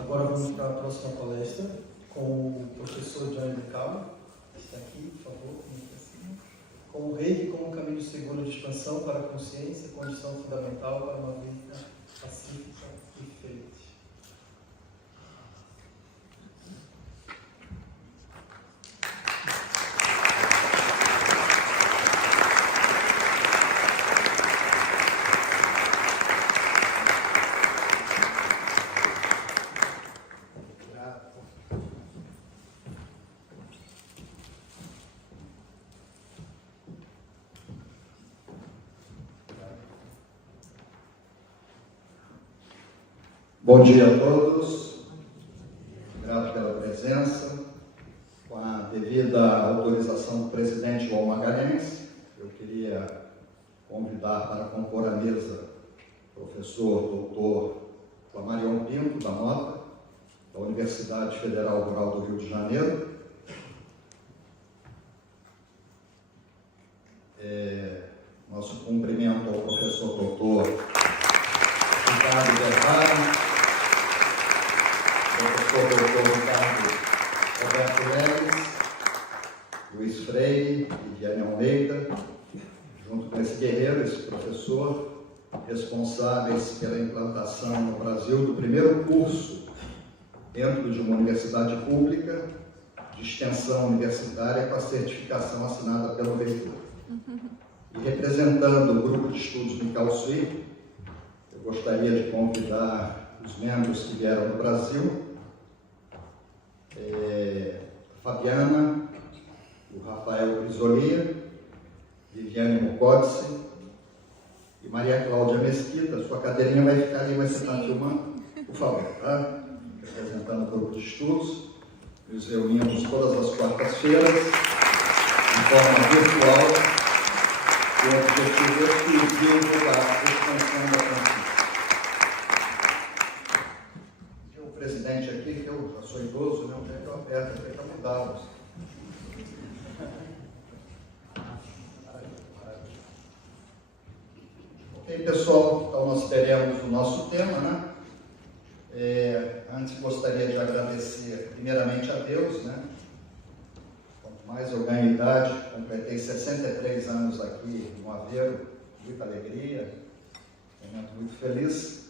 Agora vamos para a próxima palestra com o professor Johnny Bucalo. Está aqui, por favor, com o Reiki como caminho seguro de expansão para a consciência, condição fundamental para uma vida pacífica e feliz. Bom dia a todos, grato pela presença. Com a devida autorização do presidente João Magalhães, eu queria convidar para compor a mesa o professor doutor Flamarion Pinto, da Mota, da Universidade Federal Rural do Rio de Janeiro. Nosso cumprimento ao professor doutor Ricardo Berrari, professor doutor Ricardo Roberto Leves, Luiz Freire, Viviane Almeida, junto com esse guerreiro, esse professor, responsáveis pela implantação no Brasil do primeiro curso dentro de uma universidade pública de extensão universitária com a certificação assinada pelo reitor. E representando o grupo de estudos Mikao Sui, eu gostaria de convidar os membros que vieram do Brasil, Fabiana, o Rafael Crisolia, Viviane Mucodice e Maria Cláudia Mesquita. Sua cadeirinha vai ficar ali, mas você está filmando? Por favor, tá? Representando o grupo de estudos, nos reunimos todas as quartas-feiras, de forma virtual, e o objetivo exclusivo da expansão da consciência. Tem um presidente aqui, que eu já sou idoso, né? Onde é que eu aperto? Tem que mudá-los. Ok, pessoal, então nós teremos o nosso tema, né? Antes gostaria de agradecer primeiramente a Deus, né? Quanto mais eu ganho idade, completei 63 anos aqui no Aveiro, muita alegria, momento muito feliz.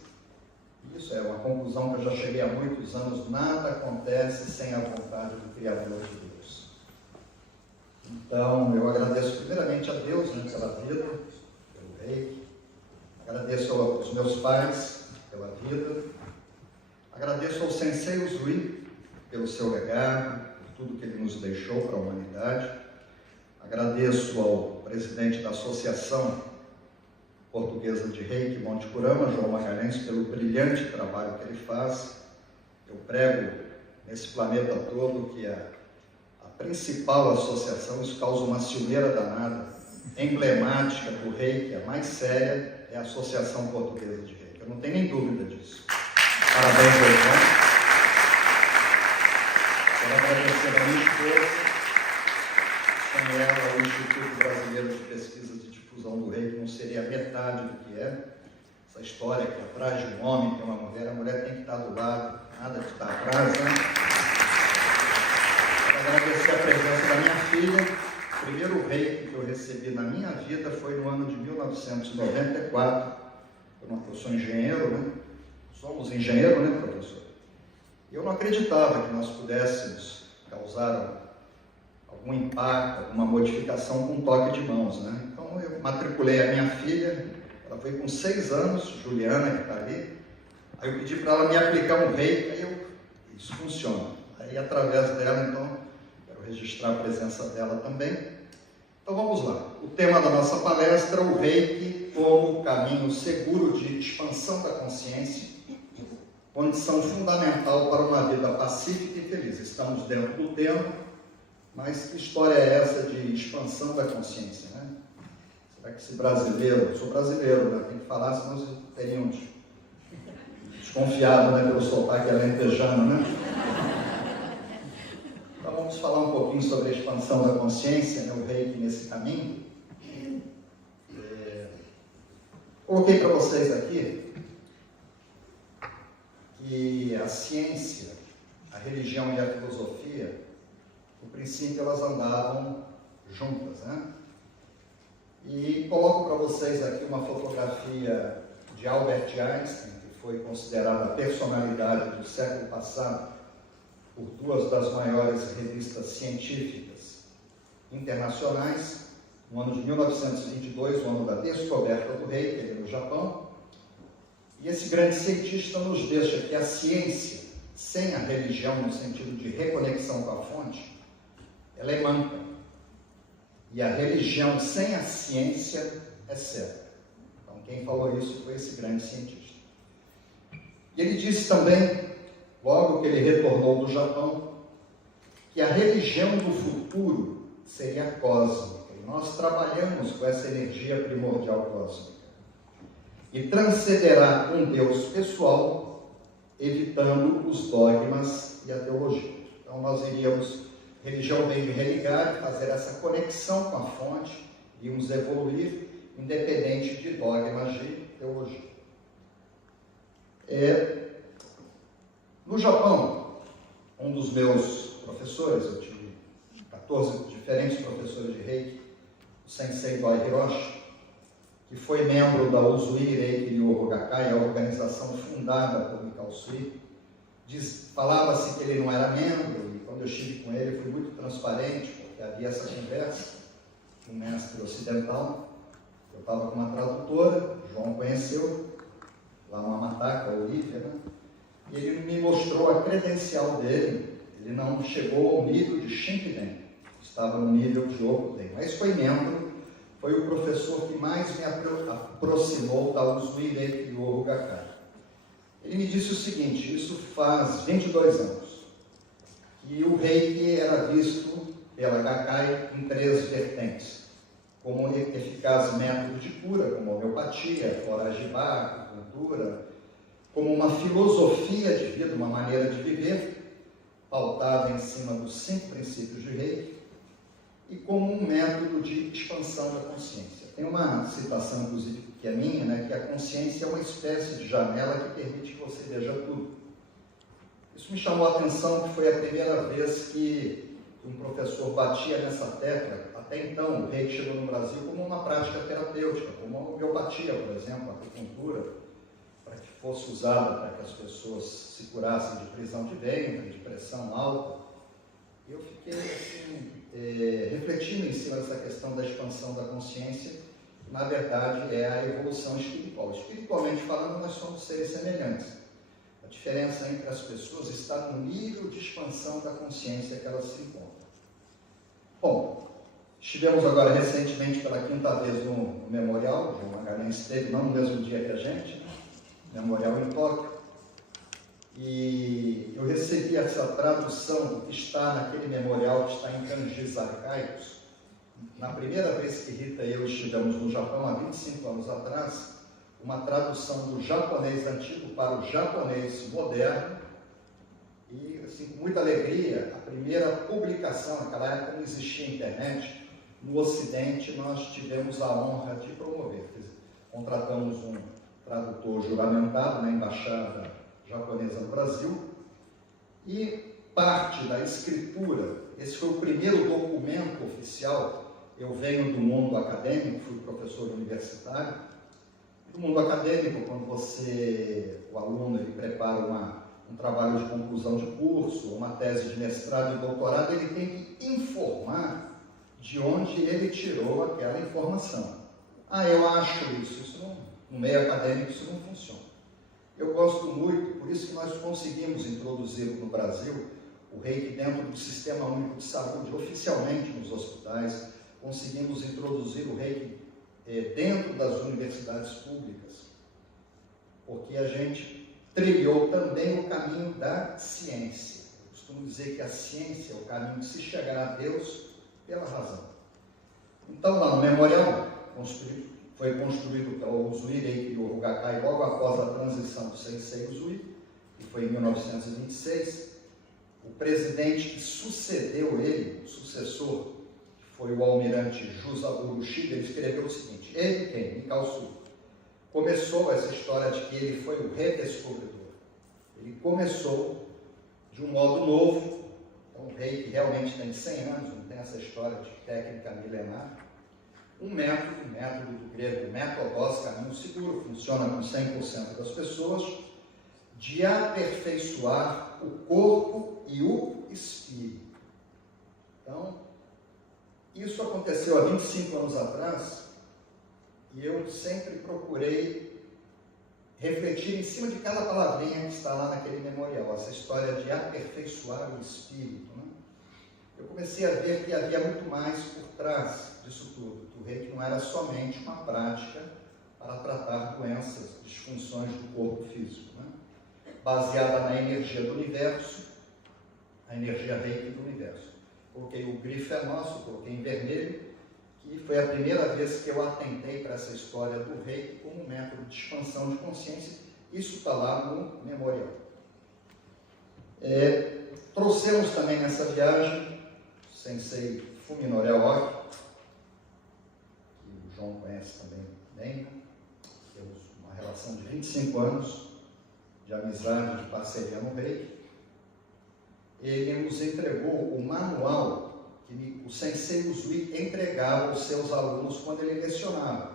Isso é uma conclusão que eu já cheguei há muitos anos: nada acontece sem a vontade do Criador de Deus. Então, eu agradeço primeiramente a Deus, né, pela vida, pelo Reiki, agradeço aos meus pais pela vida, agradeço ao Sensei Usui pelo seu legado, por tudo que ele nos deixou para a humanidade, agradeço ao presidente da Associação Portuguesa de Reiki, Monte Curama, João Magalhães, pelo brilhante trabalho que ele faz. Eu prego nesse planeta todo que a principal associação, isso causa uma ciumeira danada, emblemática do Reiki, a mais séria, é a Associação Portuguesa de Reiki. Eu não tenho nem dúvida disso. Parabéns ao João. Quero agradecer a minha esposa, sem ela o Instituto Brasileiro de Pesquisa de Difusão do Reiki não seria metade do que é. Essa história que atrás de um homem tem uma mulher, a mulher tem que estar do lado, nada de estar atrás, né? Quero agradecer a presença da minha filha. O primeiro Reiki que eu recebi na minha vida foi no ano de 1994. Eu sou engenheiro, né? Somos engenheiros, né, professor? E eu não acreditava que nós pudéssemos causar algum impacto, alguma modificação com um toque de mãos, né? Então eu matriculei a minha filha, ela foi com 6 anos, Juliana, que está ali. Aí eu pedi para ela me aplicar um Reiki, aí isso funciona. Aí através dela, então, quero registrar a presença dela também. Então vamos lá. O tema da nossa palestra é o Reiki como caminho seguro de expansão da consciência, condição fundamental para uma vida pacífica e feliz. Estamos dentro do tema, mas que história é essa de expansão da consciência, né? Será que esse brasileiro, eu sou brasileiro, né? Tem que falar, senão eles teriam desconfiado, né, pelo sotaque alentejano, né? Então vamos falar um pouquinho sobre a expansão da consciência, né, o Reiki nesse caminho. Coloquei para vocês aqui que a ciência, a religião e a filosofia, no princípio, elas andavam juntas, né? E coloco para vocês aqui uma fotografia de Albert Einstein, que foi considerada a personalidade do século passado por duas das maiores revistas científicas internacionais, no ano de 1922, o ano da descoberta do Reiki no Japão. E esse grande cientista nos deixa que a ciência, sem a religião no sentido de reconexão com a fonte, ela é manca. E a religião sem a ciência é cega. Então, quem falou isso foi esse grande cientista. E ele disse também, logo que ele retornou do Japão, que a religião do futuro seria a cósmica. E nós trabalhamos com essa energia primordial cósmica. E transcenderá um Deus pessoal, evitando os dogmas e a teologia. Então, nós iríamos... Religião vem de religar e fazer essa conexão com a fonte, íamos evoluir, independente de dogmas de teologia. No Japão, um dos meus professores, eu tive 14 diferentes professores de Reiki, o Sensei Doi Hiroshi, que foi membro da Usui Reiki Ryoho Gakkai, a organização fundada por Mikao Usui. Falava-se que ele não era membro, e quando eu estive com ele, fui muito transparente, porque havia essa conversa com um mestre ocidental. Eu estava com uma tradutora, o João conheceu, lá uma mataca, a Olivia, né? E ele me mostrou a credencial dele. Ele não chegou ao nível de Shinkiden, estava no nível de Okuden, mas foi membro, foi o professor que mais me aproximou da Usui Reiki Ryoho Gakkai. Ele me disse o seguinte, isso faz 22 anos, que o Reiki era visto pela Gakkai em 3 vertentes, como um eficaz método de cura, como homeopatia, foragibar, acupuntura, como uma filosofia de vida, uma maneira de viver, pautada em cima dos 5 princípios de Reiki, e como um método de expansão da consciência. Tem uma citação, inclusive, que é minha, né, que a consciência é uma espécie de janela que permite que você veja tudo. Isso me chamou a atenção, que foi a primeira vez que um professor batia nessa tecla. Até então, o Reiki chegou no Brasil como uma prática terapêutica, como a homeopatia, por exemplo, a acupuntura, para que fosse usada para que as pessoas se curassem de prisão de ventre, de pressão alta. Eu fiquei assim, refletindo em cima dessa questão da expansão da consciência, que na verdade é a evolução espiritual. Espiritualmente falando, nós somos seres semelhantes. A diferença entre as pessoas está no nível de expansão da consciência que elas se encontram. Bom, estivemos agora recentemente pela 5ª vez no Memorial. O João Magalhães esteve não no mesmo dia que a gente, né? Memorial em Tóquio. E eu recebi essa tradução do que está naquele memorial, que está em kanjis arcaicos. Na primeira vez que Rita e eu estivemos no Japão, há 25 anos atrás, uma tradução do japonês antigo para o japonês moderno. E, assim, com muita alegria, a primeira publicação, naquela época não existia internet, no Ocidente nós tivemos a honra de promover. Contratamos um tradutor juramentado na Embaixada Japonesa no Brasil, e parte da escritura, esse foi o primeiro documento oficial. Eu venho do mundo acadêmico, fui professor universitário. No mundo acadêmico, quando o aluno, ele prepara um trabalho de conclusão de curso, uma tese de mestrado e doutorado, ele tem que informar de onde ele tirou aquela informação. Eu acho isso no meio acadêmico isso não funciona. Eu gosto muito, por isso que nós conseguimos introduzir no Brasil o Reiki dentro do Sistema Único de Saúde, oficialmente nos hospitais. Conseguimos introduzir o Reiki dentro das universidades públicas, porque a gente trilhou também o caminho da ciência. Eu costumo dizer que a ciência é o caminho de se chegar a Deus pela razão. Então, lá no memorial, foi construído pela Usui Reiki Ryoho Gakkai logo após a transição do Sensei Usui, que foi em 1926. O presidente que sucedeu ele, o sucessor, que foi o almirante Jusaburo Shiga, ele escreveu o seguinte: ele, quem? Mikao Usui, começou essa história de que ele foi o redescobridor. Ele começou de um modo novo. Então, o Reiki realmente tem 100 anos, não tem essa história de técnica milenar. Um método do grego metodós, caminho seguro, funciona com 100% das pessoas, de aperfeiçoar o corpo e o espírito. Então, isso aconteceu há 25 anos atrás, e eu sempre procurei refletir em cima de cada palavrinha que está lá naquele memorial, essa história de aperfeiçoar o espírito, né? Eu comecei a ver que havia muito mais por trás disso tudo. O Reiki não era somente uma prática para tratar doenças, disfunções do corpo físico, né? Baseada na energia do universo, a energia Reiki do universo. Coloquei o grifo é nosso, coloquei em vermelho, que foi a primeira vez que eu atentei para essa história do Reiki como método de expansão de consciência. Isso está lá no memorial. Trouxemos também nessa viagem o Sensei Fuminori Aoki, que o João conhece também bem. Temos uma relação de 25 anos de amizade, de parceria no Reiki. Ele nos entregou o manual que o Sensei Usui entregava aos seus alunos quando ele lecionava,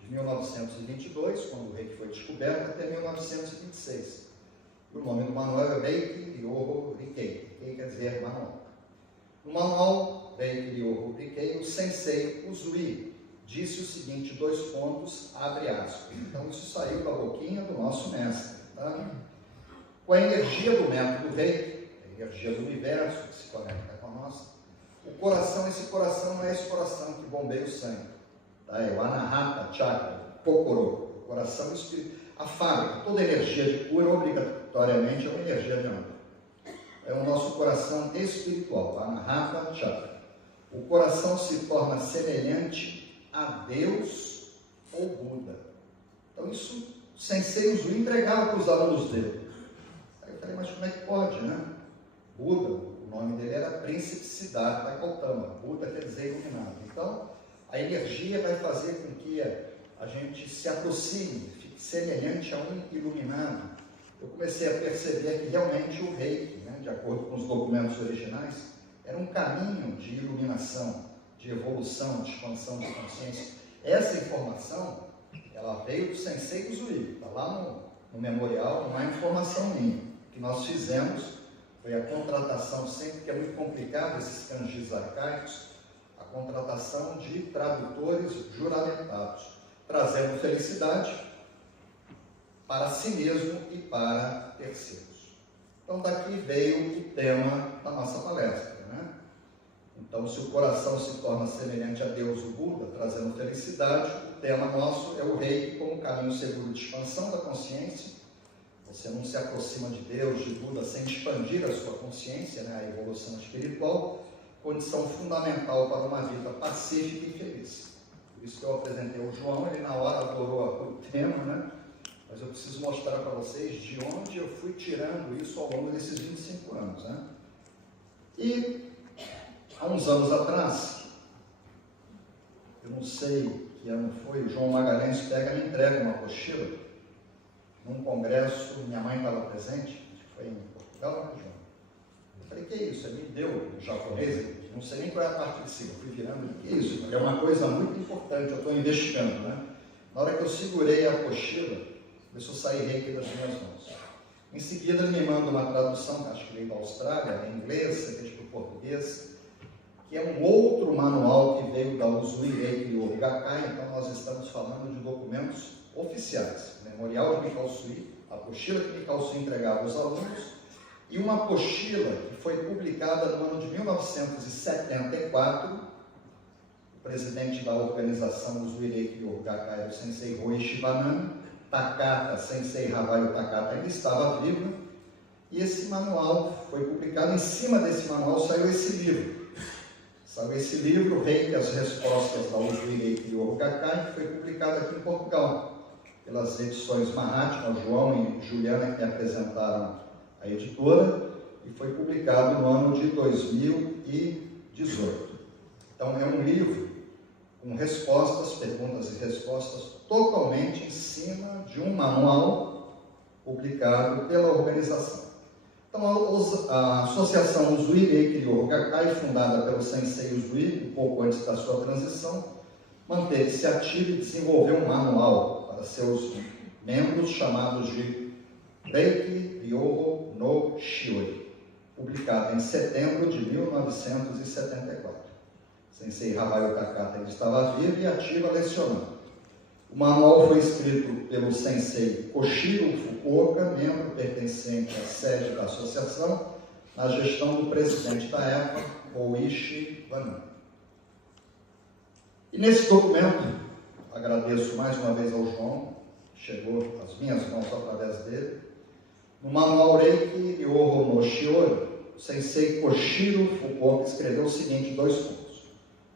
de 1922, quando o Reiki foi descoberto, até 1926. O nome do manual é Reiki Ryoho Rikei. Rikei quer dizer manual. No manual Reiki Ryoho Rikei, o Sensei Usui disse o seguinte, 2 pontos, abre aspas. Então isso saiu da boquinha do nosso mestre. Tá? Com a energia do método Reiki, a energia do universo, que se conecta com a nossa, o coração, esse coração não é esse coração que bombeia o sangue. Tá? É o Anahata Chakra, Kokoro, o coração espiritual. A fábrica, toda energia de cura, obrigatoriamente, é uma energia de amor. É o nosso coração espiritual, o Anahata Chakra. O coração se torna semelhante a Deus ou Buda. Então isso o Sensei Usui entregava para os alunos dele. Aí eu falei, mas como é que pode, né? Buda, o nome dele era Príncipe Siddhartha Gautama. Buda quer dizer iluminado. Então, a energia vai fazer com que a gente se aproxime, fique semelhante a um iluminado. Eu comecei a perceber que realmente o Reiki, né, de acordo com os documentos originais, era um caminho de iluminação, de evolução, de expansão de consciência. Essa informação, ela veio do Sensei Usui, está lá no memorial, não é informação minha. O que nós fizemos foi a contratação, sempre que é muito complicado esses kanjis arcaicos, a contratação de tradutores juramentados, trazendo felicidade para si mesmo e para terceiros. Então daqui veio o tema da nossa palestra, né? Então, se o coração se torna semelhante a Deus, o Buda, trazendo felicidade, o tema nosso é o Reiki como caminho seguro de expansão da consciência. Você não se aproxima de Deus, de Buda, sem expandir a sua consciência, né? A evolução espiritual, condição fundamental para uma vida pacífica e feliz. Por isso que eu apresentei o João, ele na hora adorou o tema, né? Mas eu preciso mostrar para vocês de onde eu fui tirando isso ao longo desses 25 anos, né? E há uns anos atrás, eu não sei que ano foi, o João Magalhães pega e me entrega uma apostila num congresso, minha mãe estava presente, acho que foi em Portugal, né, João? Eu falei, que é isso? Ele me deu em japonês, não sei nem qual é a parte de cima, eu fui virando, que é isso? É uma coisa muito importante, eu estou investigando, né? Na hora que eu segurei a apostila, começou a sair Reiki das minhas mãos. Em seguida, ele me manda uma tradução, que acho que veio da Austrália, em inglês, aqui para o português, que é um outro manual que veio da Usui Reiki Ryoho Gakkai. Então nós estamos falando de documentos oficiais. Memorial de Mikao Sui, a apostila que Mikao Sui entregava aos alunos, e uma apostila que foi publicada no ano de 1974. O presidente da organização Usui Reiki Ryoho Gakkai era o Sensei Roi Shibanami. Takata, Sensei Havaio Takata, ainda estava vivo. E esse manual foi publicado. Em cima desse manual saiu esse livro. Saiu esse livro, Reiki, as Respostas da Usui Reiki Ryoho Gakkai, que foi publicado aqui em Portugal, pelas edições Mahatma, João e Juliana, que me apresentaram a editora, e foi publicado no ano de 2018. Então, é um livro com respostas, perguntas e respostas, totalmente em cima de um manual publicado pela organização. Então, a Associação Usui Reiki Ryoho Gakkai, fundada pelo Sensei Usui, um pouco antes da sua transição, manteve-se ativa e desenvolveu um manual para seus membros chamados de Reiki Ryoho no Shiori, publicado em setembro de 1974. Sensei Habayo Takata estava vivo e ativa lecionando. O manual foi escrito pelo Sensei Koshiro Fukuoka, membro pertencente à sede da associação, na gestão do presidente da época, Koichi Wanan. E nesse documento, agradeço mais uma vez ao João, que chegou às minhas mãos através dele, no manual Reiki Ryoho no Shiori, o Sensei Koshiro Fukuoka escreveu o seguinte, 2 pontos.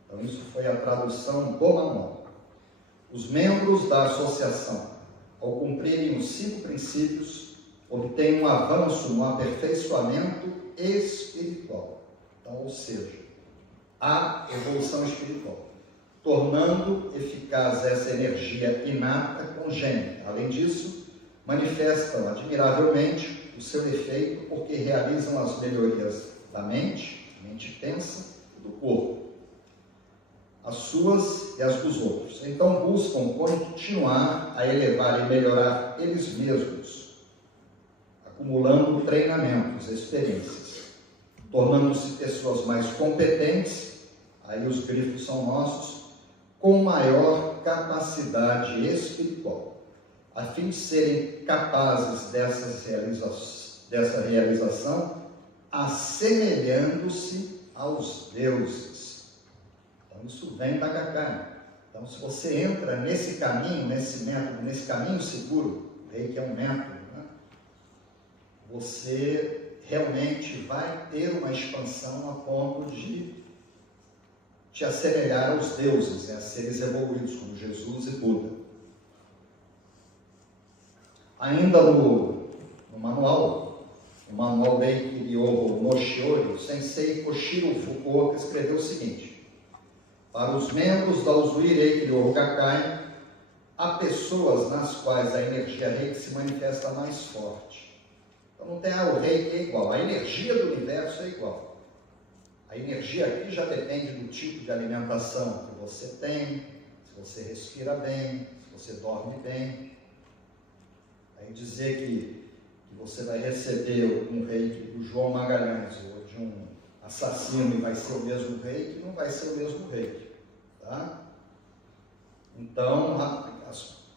Então, isso foi a tradução do manual. Os membros da associação, ao cumprirem os 5 princípios, obtêm um avanço no aperfeiçoamento espiritual. Então, ou seja, a evolução espiritual, tornando eficaz essa energia inata congênita. Além disso, manifestam admiravelmente o seu efeito porque realizam as melhorias da mente tensa e do corpo, as suas e as dos outros. Então buscam continuar a elevar e melhorar eles mesmos, acumulando treinamentos, experiências, tornando-se pessoas mais competentes, aí os grifos são nossos, com maior capacidade espiritual, a fim de serem capazes dessa realização, assemelhando-se aos deuses. Então, isso vem da Gakkai. Então, se você entra nesse caminho, nesse método, nesse caminho seguro, o Reiki é um método, né? Você realmente vai ter uma expansão a ponto de te assemelhar aos deuses, a seres evoluídos, como Jesus e Buda. Ainda no manual Reiki Ryoho no Shiori, o Sensei Koshiro Fukuoka escreveu o seguinte: para os membros da Usui Reiki Ryoho Gakkai, há pessoas nas quais a energia Reiki se manifesta mais forte. Então não tem, o Reiki é igual, a energia do universo é igual. A energia aqui já depende do tipo de alimentação que você tem, se você respira bem, se você dorme bem. Aí dizer que você vai receber um Reiki do João Magalhães ou de um assassino e vai ser o mesmo Reiki, não vai ser o mesmo Reiki, tá? Então,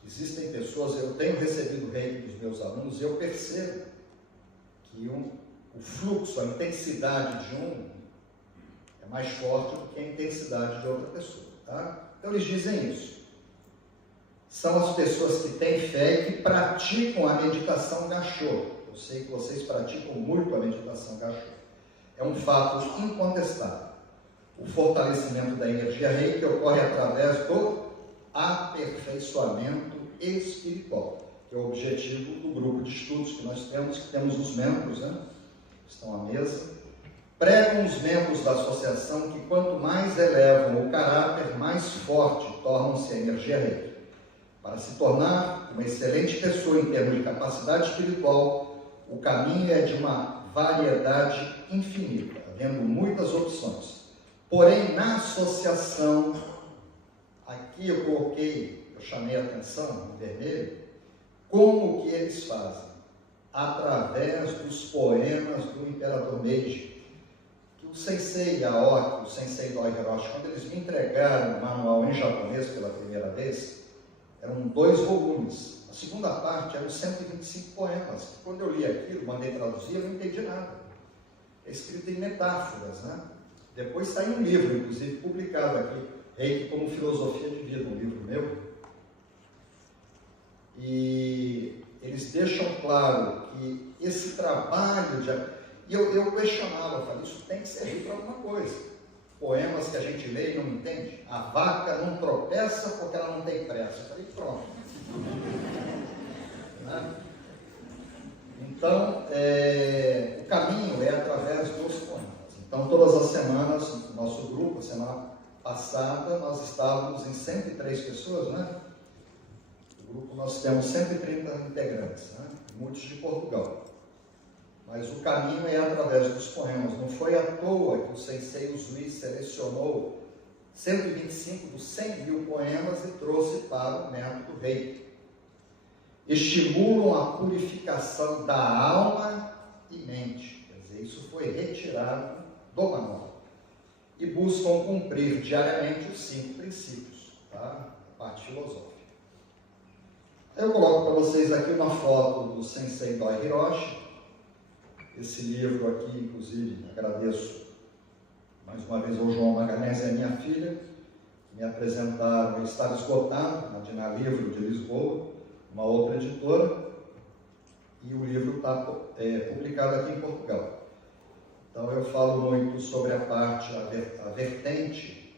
existem pessoas, eu tenho recebido Reiki dos meus alunos e eu percebo que o fluxo, a intensidade de um é mais forte do que a intensidade de outra pessoa, tá? Então, eles dizem isso. São as pessoas que têm fé e que praticam a meditação Gassho. Eu sei que vocês praticam muito a meditação Gassho. É um fato incontestável. O fortalecimento da energia Reiki ocorre através do aperfeiçoamento espiritual, que é o objetivo do grupo de estudos que nós temos os membros, né? Estão à mesa. Pregam os membros da associação que quanto mais elevam o caráter, mais forte tornam-se a energia Reiki. Para se tornar uma excelente pessoa em termos de capacidade espiritual, o caminho é de uma variedade infinita, havendo muitas opções. Porém, na associação, aqui eu chamei a atenção, no vermelho, como que eles fazem? Através dos poemas do Imperador Meiji, que o Sensei Aoki, o Sensei Doi Hiroshi, quando eles me entregaram o manual em japonês pela primeira vez, eram 2 volumes. A segunda parte eram 125 poemas. Quando eu li aquilo, mandei traduzir, eu não entendi nada. É escrito em metáforas, né? Depois saiu um livro, inclusive, publicado aqui, Reiki como Filosofia de Vida, um livro meu. E eles deixam claro que esse trabalho de... E eu questionava, eu falei, isso tem que servir para alguma coisa. Poemas que a gente lê e não entende. A vaca não tropeça porque ela não tem pressa. Eu falei, pronto. Né? Então, o caminho é através dos poemas. Então, todas as semanas, no nosso grupo, a semana passada, nós estávamos em 103 pessoas, né? No grupo nós temos 130 integrantes, né? Muitos de Portugal. mas o caminho é através dos poemas. Não foi à toa que o Sensei Usui selecionou 125 dos 100 mil poemas e trouxe para o método Reiki. Estimulam a purificação da alma e mente. Quer dizer, isso foi retirado do manual. E buscam cumprir diariamente os 5 princípios, tá? A parte filosófica. Eu coloco para vocês aqui uma foto do Sensei Doi Hiroshi. Esse livro aqui, inclusive, agradeço mais uma vez ao João Magalhães e a minha filha, que me apresentaram. Eu estava esgotado na Livro de Lisboa, uma outra editora, e o livro está publicado aqui em Portugal. Então eu falo muito sobre a parte, a vertente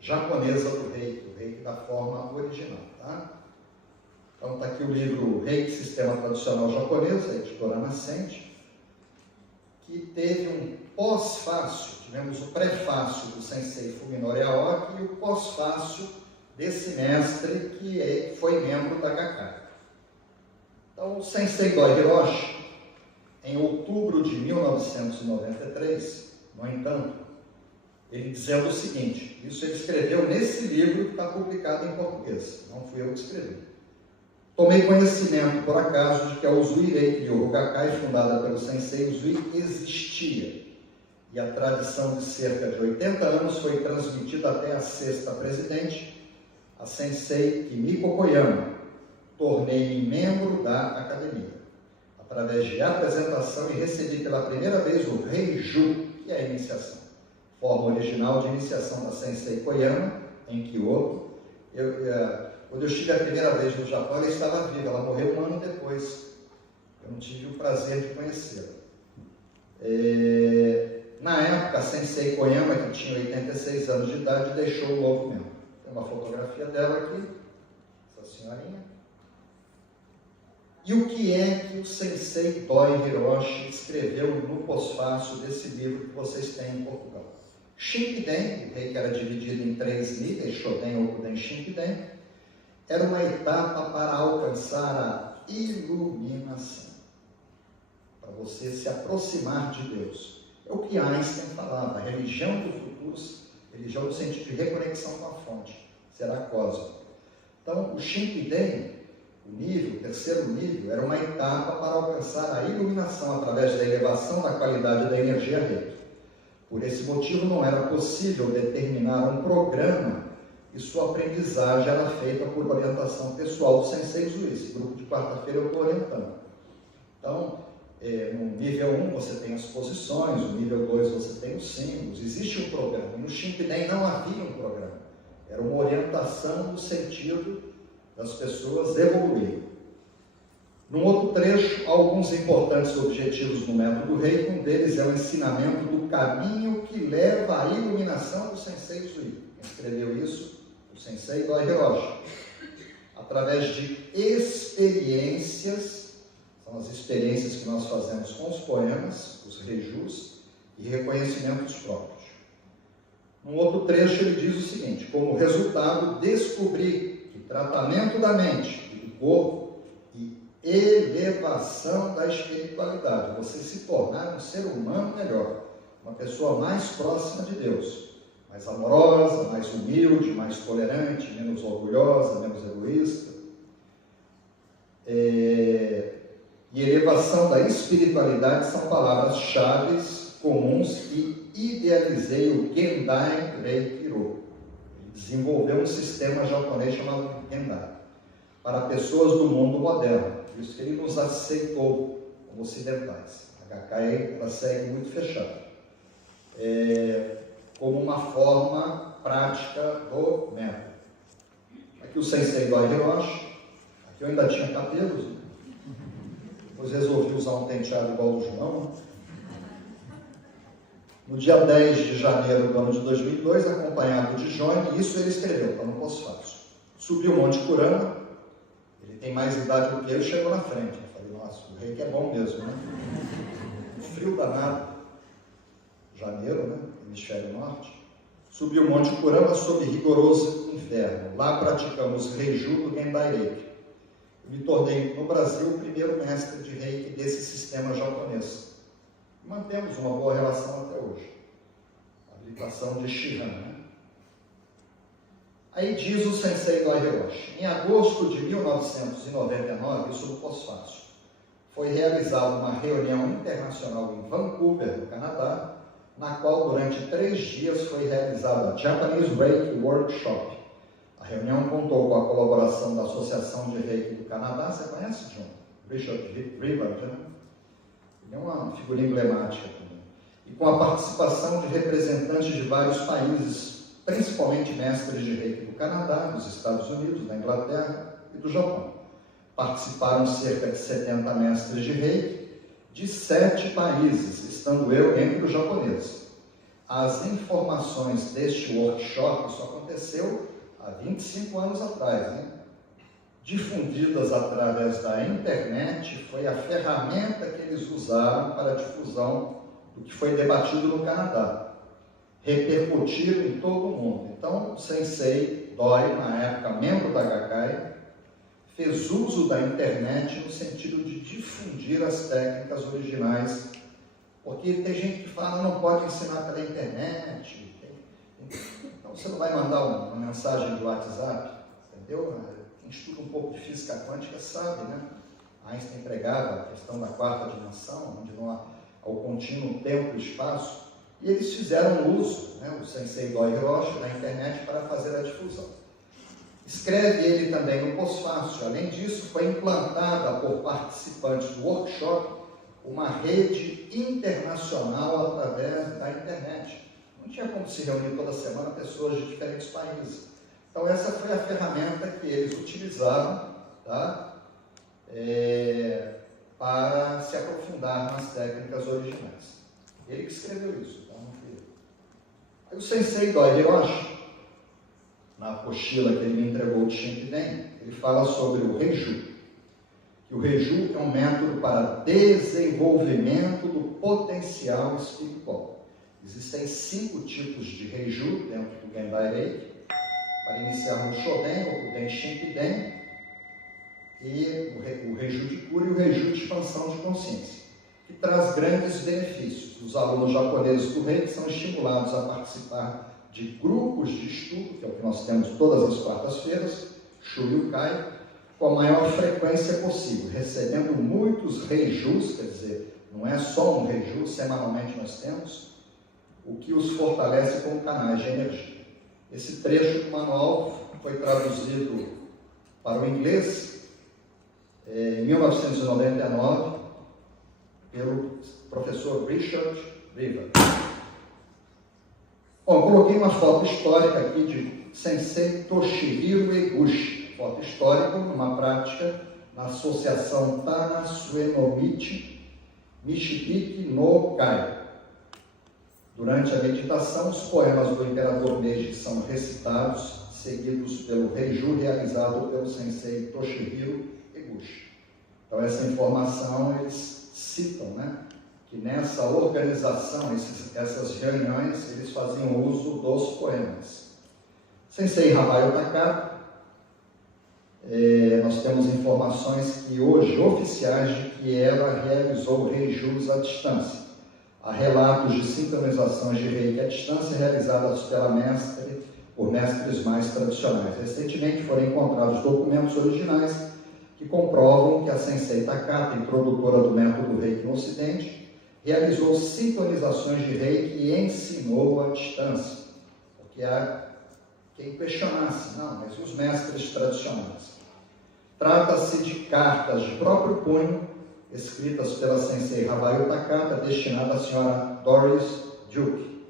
japonesa do Reiki da forma original, tá? Então está aqui o livro Reiki, Sistema Tradicional Japonês, da editora Nascente, que teve um pós-fácio. Tivemos o prefácio do Sensei Fuminori Aoki e o pós-fácio desse mestre que foi membro da Gakkai. Então o Sensei Doi Hiroshi, em outubro de 1993, no entanto, ele dizendo o seguinte, isso ele escreveu nesse livro que está publicado em português, não fui eu que escrevi. Tomei conhecimento, por acaso, de que a Usui Reiki Ryoho Gakkai, fundada pelo Sensei Usui, existia. E a tradição de cerca de 80 anos foi transmitida até a 6ª presidente, a Sensei Kimiko Koyama. Tornei-me membro da academia, através de apresentação, e recebi pela primeira vez o Reiju, que é a iniciação. Forma original de iniciação da Sensei Koyama, em Kyoto. Quando eu estive a primeira vez no Japão, ela estava viva, ela morreu um ano depois. Eu não tive o prazer de conhecê-la. Na época, a Sensei Koyama, que tinha 86 anos de idade, deixou o movimento. Tem uma fotografia dela aqui, essa senhorinha. E o que é que o Sensei Doi Hiroshi escreveu no pós-fácio desse livro que vocês têm em Portugal? Shinkiden, o Reiki era dividido em 3 níveis, Shoden, Okuden, Shinkiden, era uma etapa para alcançar a iluminação, para você se aproximar de Deus. É o que Einstein falava, a religião do futuro, religião no sentido de reconexão com a fonte, será cósmica. Então, o Shinkiden, o terceiro nível, era uma etapa para alcançar a iluminação através da elevação da qualidade da energia Reiki. Por esse motivo, não era possível determinar um programa e sua aprendizagem era feita por orientação pessoal do Sensei Usui. Esse grupo de quarta-feira eu estou orientando. Então, no nível 1 você tem as posições, no nível 2 você tem os símbolos, existe um programa. E no Shinkiden não havia um programa, era uma orientação no sentido das pessoas evoluírem. Num outro trecho, alguns importantes objetivos no método Reiki, um deles é o ensinamento do caminho que leva à iluminação do Sensei Usui. Quem escreveu isso? O Sensei Doi Hiroshi. Através de experiências, são as experiências que nós fazemos com os poemas, os reijus, e reconhecimentos próprios. Num outro trecho ele diz o seguinte: como resultado, descobri que tratamento da mente e do corpo e elevação da espiritualidade, você se tornar um ser humano melhor, uma pessoa mais próxima de Deus, mais amorosa, mais humilde, mais tolerante, menos orgulhosa, menos egoísta. E elevação da espiritualidade são palavras-chave comuns e idealizei o Gendai Reiki-Ro. Ele desenvolveu um sistema japonês chamado Gendai para pessoas do mundo moderno. Por isso que ele nos aceitou como ocidentais. A Gakkai ela segue muito fechada. Como uma forma prática do método. Aqui o Sensei Doi Hiroshi. Aqui eu ainda tinha cabelos, né? Depois resolvi usar um penteado igual do João. No dia 10 de janeiro do ano de 2002, acompanhado de Johnny, isso ele escreveu, está no pós-fácil. Subiu o Monte Kurama, ele tem mais idade do que eu e chegou na frente. Eu falei, nossa, o Reiki é bom mesmo, né? Frio danado, janeiro, né? Hemisfério Norte. Subiu o Monte Kurama sob rigoroso inverno. Lá praticamos Reiju do Gendai Reiki. Me tornei, no Brasil, o primeiro mestre de Reiki desse sistema japonês. Mantemos uma boa relação até hoje. Habilitação de Shihan, né? Aí diz o sensei do Hiroshi, em agosto de 1999, isso no pós-fácil, foi realizada uma reunião internacional em Vancouver, no Canadá, na qual durante 3 dias foi realizada a Japanese Reiki Workshop. A reunião contou com a colaboração da Associação de Reiki do Canadá, você conhece, John? Richard Rivard, né? Ele é uma figura emblemática também. E com a participação de representantes de vários países, principalmente mestres de Reiki do Canadá, dos Estados Unidos, da Inglaterra e do Japão. Participaram cerca de 70 mestres de Reiki de 7 países, estando eu entre os japoneses. As informações deste workshop, isso aconteceu há 25 anos atrás, né? Difundidas através da internet, foi a ferramenta que eles usaram para a difusão do que foi debatido no Canadá. Repercutiram em todo o mundo. Então, o Sensei Doi, na época membro da Gakkai, fez uso da internet no sentido de difundir as técnicas originais, porque tem gente que fala não pode ensinar pela internet, então você não vai mandar uma mensagem do WhatsApp, entendeu? Quem estuda um pouco de física quântica sabe, né? Einstein pregava a questão da 4ª dimensão, onde não há o contínuo tempo e espaço, e eles fizeram uso, né, o Sensei Doi Hiroshi, da internet para fazer a difusão. Escreve ele também no pós-fácil. Além disso, foi implantada por participantes do workshop uma rede internacional através da internet. Não tinha como se reunir toda semana pessoas de diferentes países. Então, essa foi a ferramenta que eles utilizaram, tá? Para se aprofundar nas técnicas originais. Ele que escreveu isso, tá? Não fui eu. Aí o Sensei Doi Hiroshi, na apostila que ele me entregou de Shimpiden, ele fala sobre o Reiju. Que o Reiju é um método para desenvolvimento do potencial espiritual. Existem 5 tipos de Reiju dentro do Gendai Reiki, para iniciar no Shoden, Okuden Shimpiden, e o Reiju de cura e o Reiju de expansão de consciência, que traz grandes benefícios. Os alunos japoneses do Reiki são estimulados a participar de grupos de estudo, que é o que nós temos todas as quartas-feiras, Shuryukai, com a maior frequência possível, recebendo muitos Reijus, quer dizer, não é só um Reiju, semanalmente nós temos, o que os fortalece como canais de energia. Esse trecho do manual foi traduzido para o inglês em 1999 pelo professor Richard Rivard. Bom, coloquei uma foto histórica aqui de Sensei Toshihiro Eguchi, foto histórica, uma prática na Associação Tana Suenomichi Michibiki no Kai. Durante a meditação, os poemas do Imperador Meiji são recitados, seguidos pelo Reiju realizado pelo Sensei Toshihiro Eguchi. Então, essa informação eles citam, né? Que nessa organização, essas reuniões, eles faziam uso dos poemas. Sensei Havayo Takata, nós temos informações que hoje, oficiais, de que ela realizou Reijus à distância. Há relatos de sincronizações de Reiki à distância realizadas por mestres mais tradicionais. Recentemente foram encontrados documentos originais que comprovam que a Sensei Takata, introdutora do método Reiki no Ocidente, realizou sincronizações de Reiki e ensinou à distância. Porque há quem questionasse, não, mas os mestres tradicionais? Trata-se de cartas de próprio punho, escritas pela Sensei Havayo Takata, destinada à senhora Doris Duke,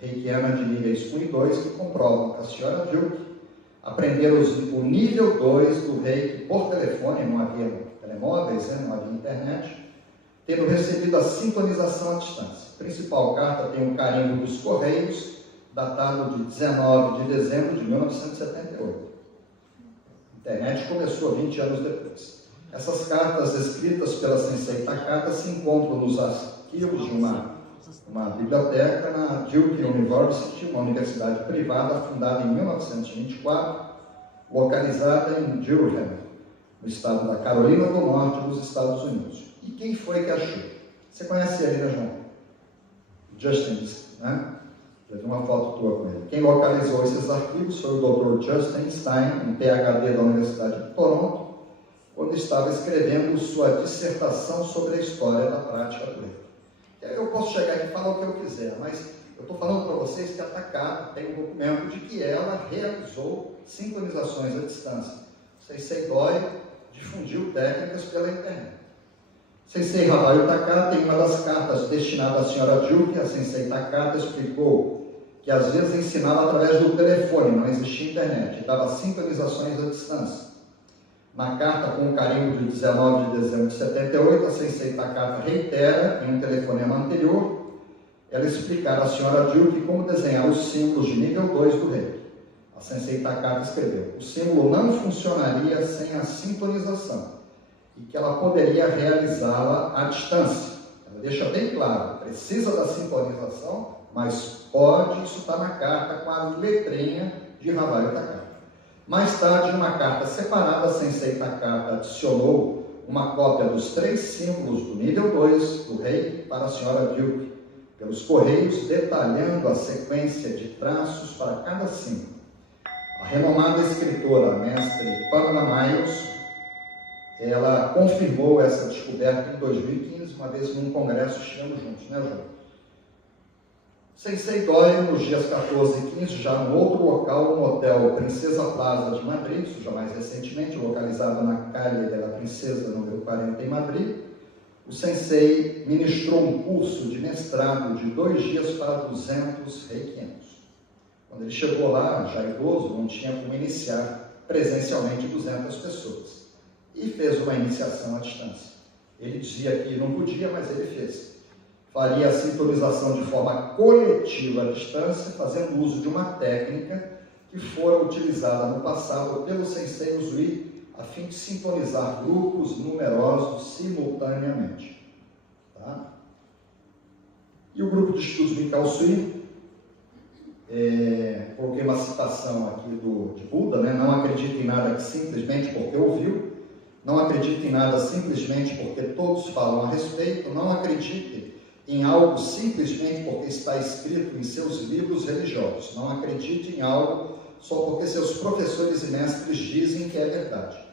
reikiana de níveis 1 e 2, que comprovam que a senhora Duke aprendeu o nível 2 do Reiki por telefone, não havia telemóveis, não havia internet, tendo recebido a sintonização à distância. A principal carta tem um carimbo dos Correios, datado de 19 de dezembro de 1978. A internet começou 20 anos depois. Essas cartas escritas pela Sensei Takata se encontram nos arquivos de uma biblioteca na Duke University, uma universidade privada fundada em 1924, localizada em Durham, no estado da Carolina do Norte, nos Estados Unidos. E quem foi que achou? Você conhece ele, né, João? Justin, né? Já vi uma foto tua com ele. Quem localizou esses arquivos foi o Dr. Justin Stein, um PhD da Universidade de Toronto, quando estava escrevendo sua dissertação sobre a história da prática do reiki. Eu posso chegar aqui e falar o que eu quiser, mas eu estou falando para vocês que a Takata tem um documento de que ela realizou sincronizações à distância. Sensei Doi difundiu técnicas pela internet. Sensei Hawayo Takata, em uma das cartas destinada à senhora Juki, a Sensei Takata explicou que às vezes ensinava através do telefone, não existia internet, e dava sincronizações à distância. Na carta com o carimbo de 19 de dezembro de 78, a Sensei Takata reitera, em um telefonema anterior, ela explicar à senhora Juki como desenhar os símbolos de nível 2 do reiki. A Sensei Takata escreveu: o símbolo não funcionaria sem a sintonização e que ela poderia realizá-la à distância. Ela deixa bem claro, precisa da sintonização, mas pode, isso está na carta com a letrinha de Hawayo Takata. Mais tarde, em uma carta separada, a Sensei Takata adicionou uma cópia dos 3 símbolos do nível 2 do reiki para a senhora Juki, pelos correios, detalhando a sequência de traços para cada símbolo. A renomada escritora, mestre Pamela Miles, ela confirmou essa descoberta em 2015, uma vez num congresso estivemos juntos, né, João? Sensei Doi, nos dias 14 e 15, já no outro local, no Hotel Princesa Plaza de Madrid, isso já mais recentemente, localizado na Calle de la Princesa, número 40, em Madrid, o Sensei ministrou um curso de mestrado de 2 dias para 200 reikianos. Quando ele chegou lá, já idoso, não tinha como iniciar presencialmente 200 pessoas. E fez uma iniciação à distância. Ele dizia que não podia, mas ele fez. Faria a sintonização de forma coletiva à distância, fazendo uso de uma técnica que fora utilizada no passado pelo Sensei Usui, a fim de sintonizar grupos numerosos simultaneamente. Tá? E o grupo de estudos Mikao Usui, coloquei uma citação aqui de Buda, né? Não acredite em nada simplesmente porque ouviu, não acredite em nada simplesmente porque todos falam a respeito, não acredite em algo simplesmente porque está escrito em seus livros religiosos, não acredite em algo só porque seus professores e mestres dizem que é verdade.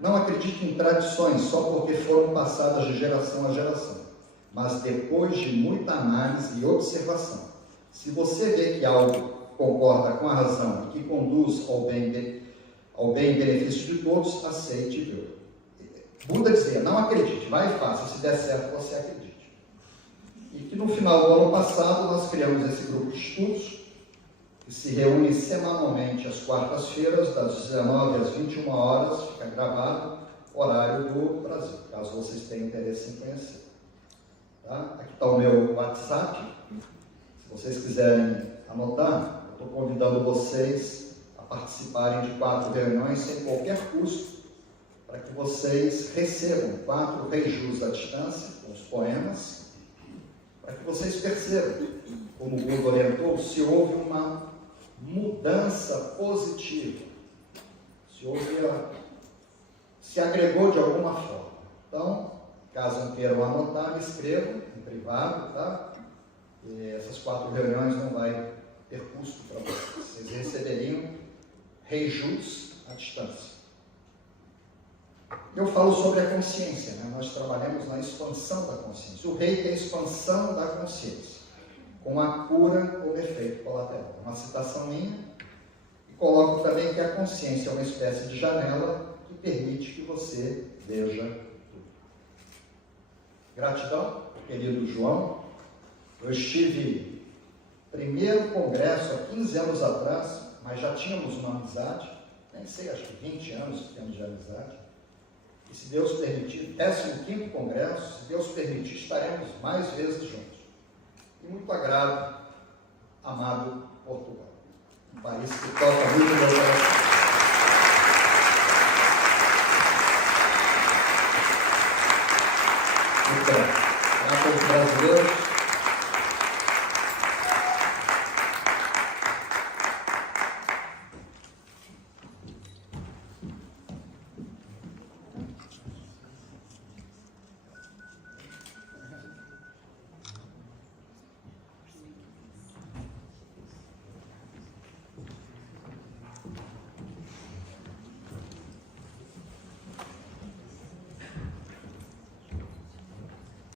Não acredite em tradições só porque foram passadas de geração a geração, mas depois de muita análise e observação. Se você vê que algo concorda com a razão e que conduz ao bem e benefício de todos, aceite e viu. Buda dizia, não acredite, vai e faça, se der certo você acredite. E que no final do ano passado nós criamos esse grupo de estudos, que se reúne semanalmente às quartas-feiras, das 19 às 21 horas, fica gravado, horário do Brasil, caso vocês tenham interesse em conhecer. Tá? Aqui está o meu WhatsApp, se vocês quiserem anotar, eu estou convidando vocês a participarem de 4 reuniões sem qualquer custo, para que vocês recebam 4 reijus à distância, com os poemas, para que vocês percebam, como o Buda orientou, se houve uma mudança positiva, se agregou de alguma forma. Então, caso não queiram anotar, me escrevam em privado, tá? E essas 4 reuniões não vai ter custo para vocês. Vocês receberiam reijus à distância. Eu falo sobre a consciência, né? Nós trabalhamos na expansão da consciência. O reiki é a expansão da consciência, com a cura como efeito colateral. Uma citação minha, e coloco também que a consciência é uma espécie de janela que permite que você veja tudo. Gratidão, querido João. Eu estive primeiro congresso há 15 anos atrás, mas já tínhamos uma amizade, nem sei, acho que 20 anos que temos de amizade. E se Deus permitir, 15º congresso, se Deus permitir, estaremos mais vezes juntos. E muito agrado, amado Portugal. Um país que toca muito meu coração. Muito bem. Para os brasileiros,